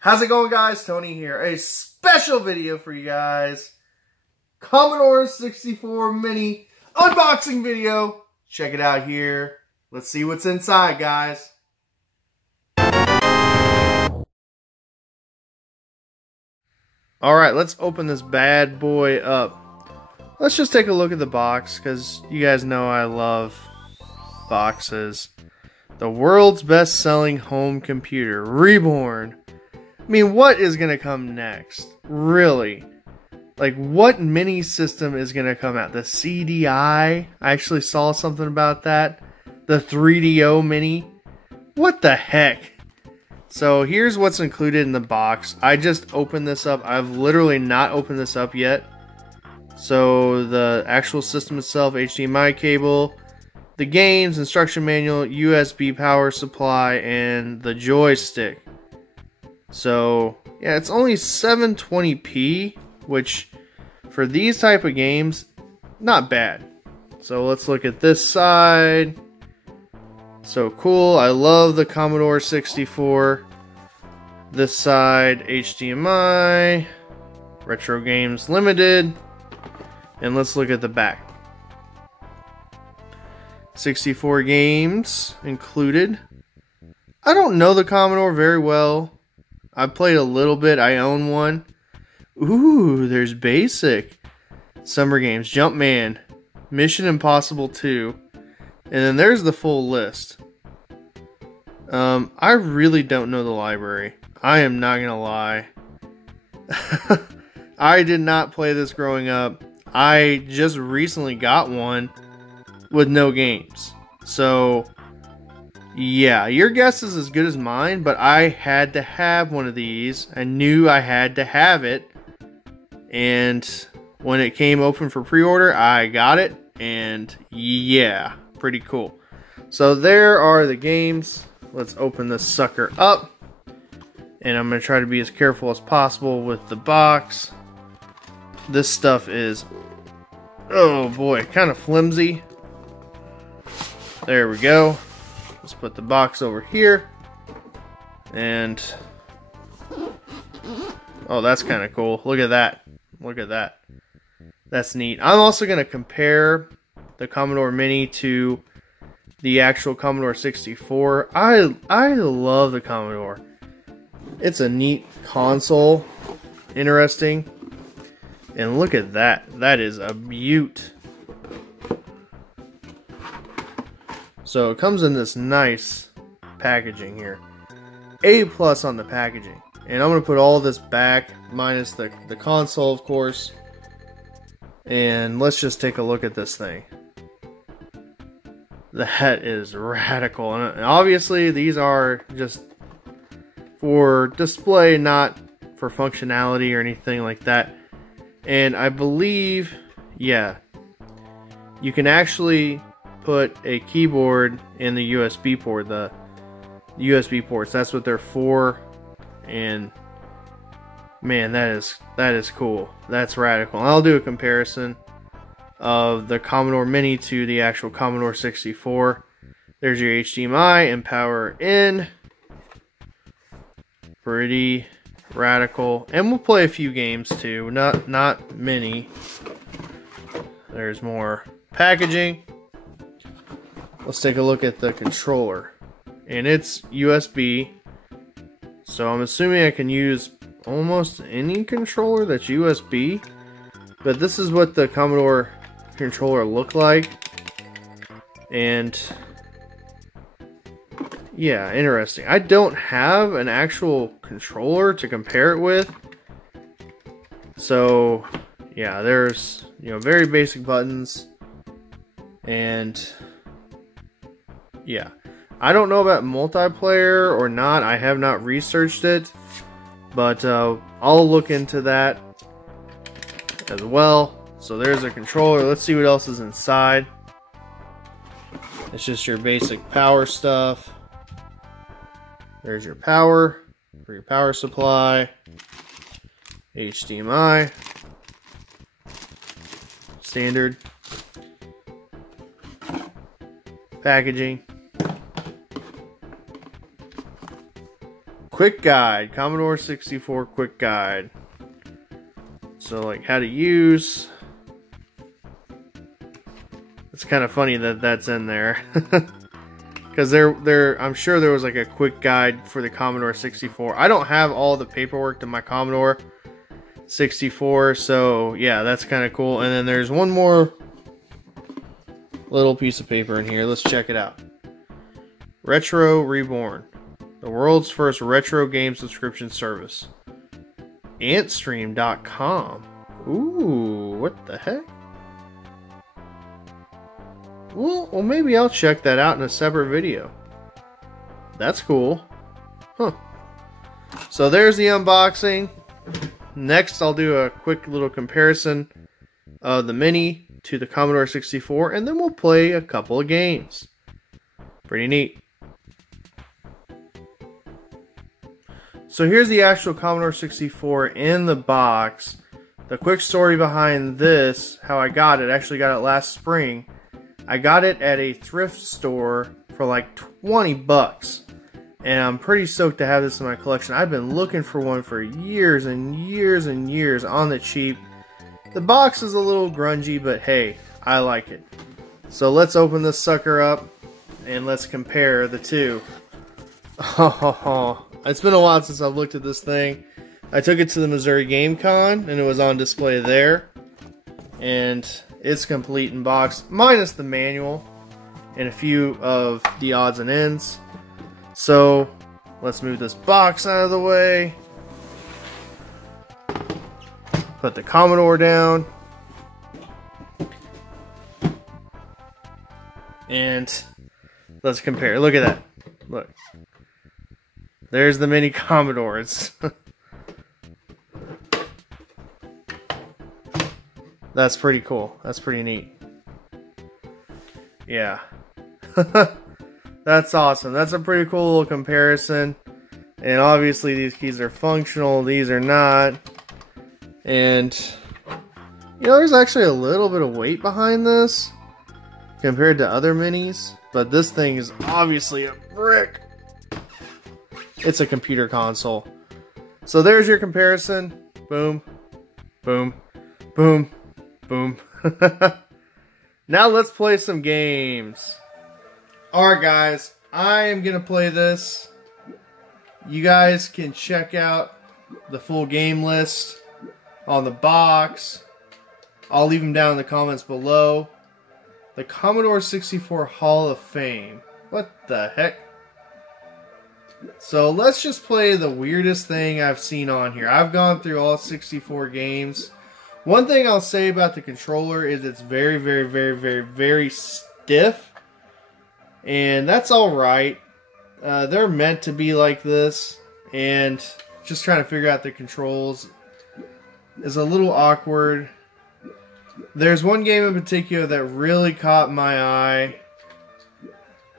How's it going, guys? Tony here. A special video for you guys. Commodore 64 Mini unboxing video. Check it out here. Let's see what's inside, guys. Alright, let's open this bad boy up. Let's just take a look at the box, because you guys know I love boxes. The world's best-selling home computer, reborn. I mean, what is going to come next? Really? Like, what mini system is going to come out? The CDI? I actually saw something about that. The 3DO Mini? What the heck? So, here's what's included in the box. I just opened this up. I've literally not opened this up yet. So, the actual system itself, HDMI cable, the games, instruction manual, USB power supply, and the joystick. So, yeah, it's only 720p, which for these type of games, not bad. So let's look at this side. So cool. I love the Commodore 64. This side, HDMI, Retro Games Limited. And let's look at the back. 64 games included. I don't know the Commodore very well. I played a little bit. I own one. Ooh, there's Basic. Summer Games. Jumpman. Mission Impossible 2. And then there's the full list. I really don't know the library. I am not going to lie. I did not play this growing up. I just recently got one with no games. So, yeah, your guess is as good as mine, but I had to have one of these. I knew I had to have it. And when it came open for pre-order, I got it. And yeah, pretty cool. So there are the games. Let's open this sucker up. And I'm going to try to be as careful as possible with the box. This stuff is, oh boy, kind of flimsy. There we go. Let's put the box over here. And oh, that's kind of cool. Look at that. Look at that. That's neat. I'm also going to compare the Commodore Mini to the actual Commodore 64. I love the Commodore. It's a neat console. Interesting. And look at that. That is a beaut. So it comes in this nice packaging here. A+ on the packaging. And I'm going to put all this back, minus the console, of course. And let's just take a look at this thing. That is radical. And obviously, these are just for display, not for functionality or anything like that. And I believe, yeah, you can actually put a keyboard in the USB port, the USB ports. That's what they're for. And man, that is cool. That's radical. I'll do a comparison of the Commodore Mini to the actual Commodore 64. There's your HDMI and power in. Pretty radical. And we'll play a few games too. Not many. There's more packaging. Let's take a look at the controller. And it's USB. So I'm assuming I can use almost any controller that's USB. But this is what the Commodore controller looked like. And yeah, interesting. I don't have an actual controller to compare it with. So yeah, there's, you know, very basic buttons. And yeah, I don't know about multiplayer or not. I have not researched it, but I'll look into that as well. So there's a controller. Let's see what else is inside. It's just your basic power stuff. There's your power for your power supply. HDMI. Standard. Packaging. quick guide, Commodore 64 quick guide. So like how to use. It's kind of funny that that's in there. Because I'm sure there was like a quick guide for the Commodore 64. I don't have all the paperwork to my Commodore 64, so yeah, that's kind of cool. And then there's one more little piece of paper in here. Let's check it out. Retro Reborn, the world's first retro game subscription service. Antstream.com. Ooh, what the heck? Well, maybe I'll check that out in a separate video. That's cool. Huh. So there's the unboxing. Next, I'll do a quick little comparison of the Mini to the Commodore 64, and then we'll play a couple of games. Pretty neat. So here's the actual Commodore 64 in the box. The quick story behind this, how I got it, actually got it last spring. I got it at a thrift store for like 20 bucks. And I'm pretty stoked to have this in my collection. I've been looking for one for years and years and years on the cheap. The box is a little grungy, but hey, I like it. So let's open this sucker up and let's compare the two. It's been a while since I've looked at this thing. I took it to the Missouri Game Con and it was on display there. And it's complete in box, minus the manual and a few of the odds and ends. So let's move this box out of the way. Put the Commodore down. And let's compare. Look at that. Look. There's the mini Commodore. That's pretty cool. That's pretty neat. Yeah. That's awesome. That's a pretty cool little comparison. And obviously these keys are functional. These are not. And, you know, there's actually a little bit of weight behind this compared to other minis. But this thing is obviously a brick. It's a computer console. So there's your comparison. Boom. Boom. Boom. Boom. Now let's play some games. Alright guys, I am going to play this. You guys can check out the full game list on the box. I'll leave them down in the comments below. The Commodore 64 Hall of Fame. What the heck? So let's just play the weirdest thing I've seen on here. I've gone through all 64 games. One thing I'll say about the controller is it's very, very, very, very, very stiff. And that's alright. They're meant to be like this. And just trying to figure out the controls is a little awkward. There's one game in particular that really caught my eye.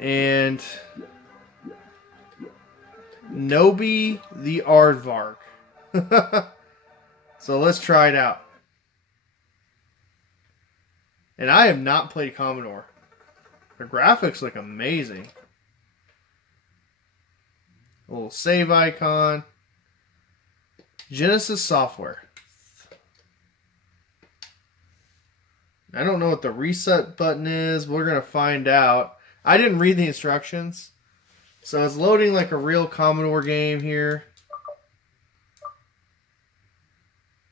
And Nobi the Aardvark. So let's try it out. And I have not played Commodore. The graphics look amazing. A little save icon. Genesis software. I don't know what the reset button is. We're going to find out. I didn't read the instructions. So it's loading like a real Commodore game here.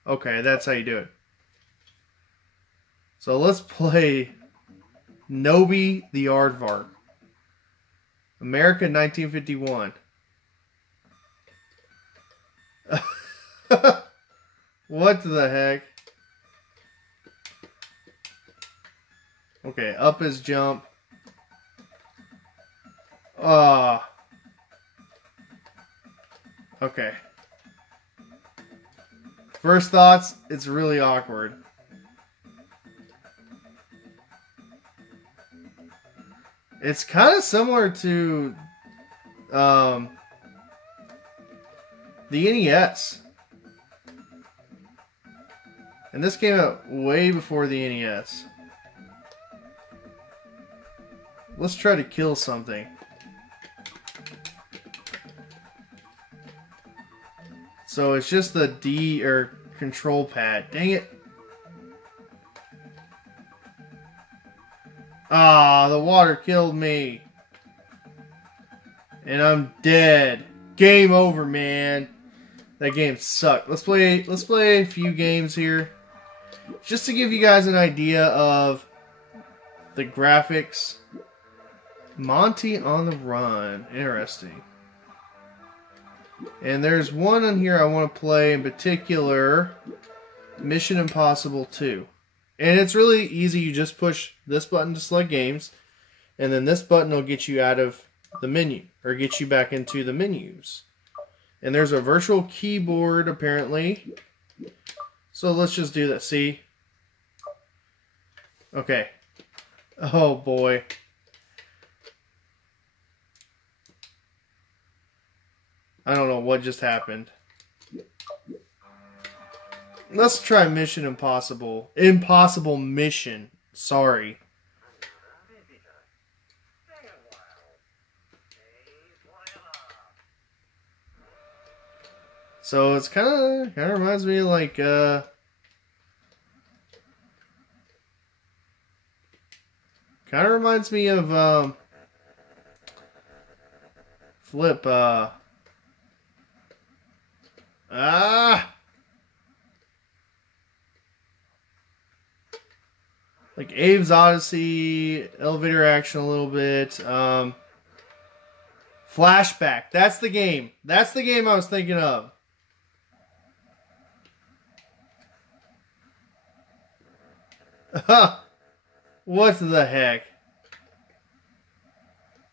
Okay, that's how you do it. So let's play Nobi the Aardvark. America 1951. What the heck? Okay, up is jump. Okay. First thoughts, it's really awkward. It's kind of similar to the NES. And this came out way before the NES. Let's try to kill something. So it's just the D or control pad. Dang it. Ah, the water killed me. And I'm dead. Game over, man. That game sucked. Let's play a few games here. Just to give you guys an idea of the graphics. Monty on the Run. Interesting. And there's one on here I want to play in particular. Mission Impossible 2. And it's really easy. You just push this button to select games. And then this button will get you out of the menu. Or get you back into the menus. And there's a virtual keyboard apparently. So let's just do that. See? Okay. Oh boy. I don't know what just happened. Let's try Mission Impossible. Impossible Mission. Sorry. So it's kind of reminds me of like kind of reminds me of Flip like Abe's Odyssey, elevator action a little bit. Flashback. That's the game. That's the game I was thinking of. What the heck?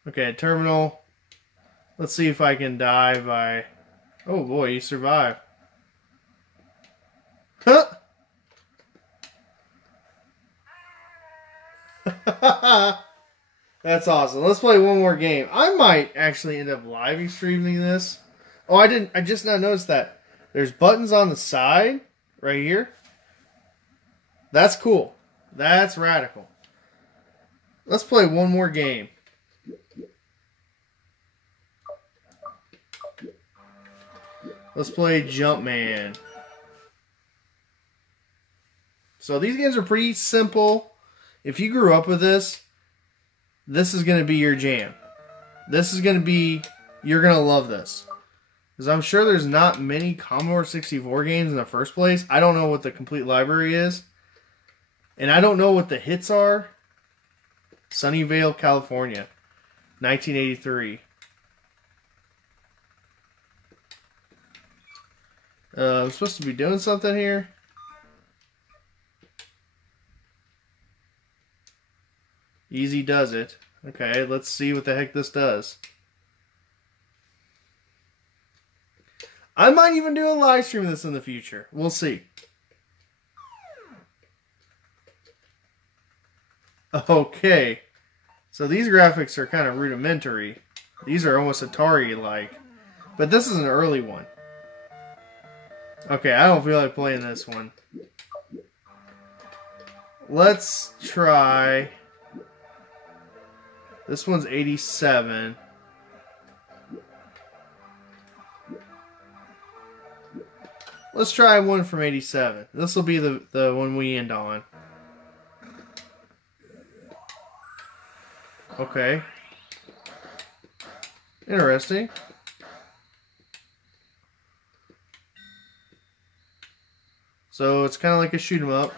Okay, terminal. Let's see if I can die by... Oh boy, you survived. Huh? That's awesome. Let's play one more game. I might actually end up live streaming this. Oh, I just now noticed that. There's buttons on the side right here. That's cool. That's radical. Let's play one more game. Let's play Jumpman. So these games are pretty simple. If you grew up with this, this is going to be your jam. This is going to be... You're going to love this. Because I'm sure there's not many Commodore 64 games in the first place. I don't know what the complete library is. And I don't know what the hits are. Sunnyvale, California. 1983. I'm supposed to be doing something here. Easy does it. Okay, let's see what the heck this does. I might even do a live stream of this in the future. We'll see. Okay. So these graphics are kind of rudimentary. These are almost Atari-like. But this is an early one. Okay, I don't feel like playing this one. Let's try... This one's 87. Let's try one from 87. This will be the one we end on. Okay. Interesting. So it's kind of like a shoot 'em up.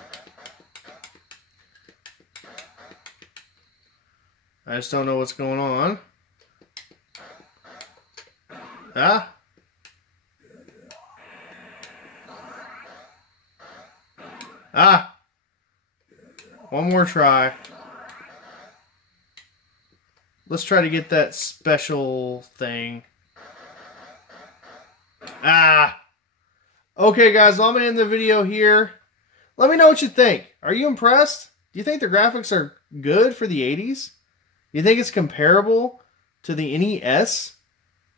I just don't know what's going on. Ah. Ah. One more try. Let's try to get that special thing. Ah. Okay, guys, I'm going to end the video here. Let me know what you think. Are you impressed? Do you think the graphics are good for the 80s? Do you think it's comparable to the NES?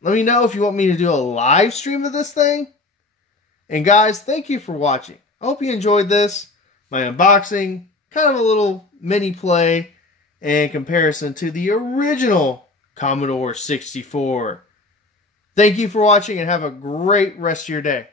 Let me know if you want me to do a live stream of this thing. And guys, thank you for watching. I hope you enjoyed this. My unboxing, kind of a little mini play in comparison to the original Commodore 64. Thank you for watching and have a great rest of your day.